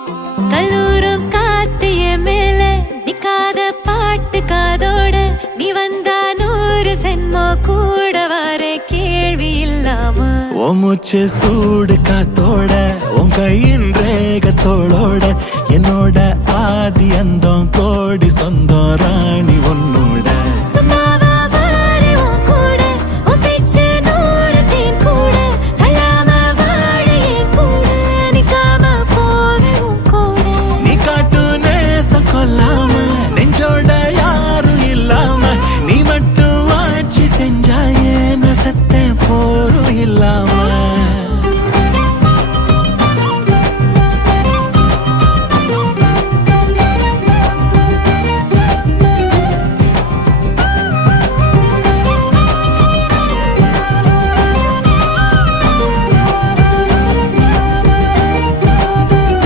கல்லூரும் காத்திய மேல நிக்காத பாட்டு காதோட நீ வந்தா 100 சென்மோ கூட வர கேள்வி இல்லாம மூச்சு சூடு காத்தோட உன் கையின் ரேகத்தோளோட என்னோட ஆதி அந்தம்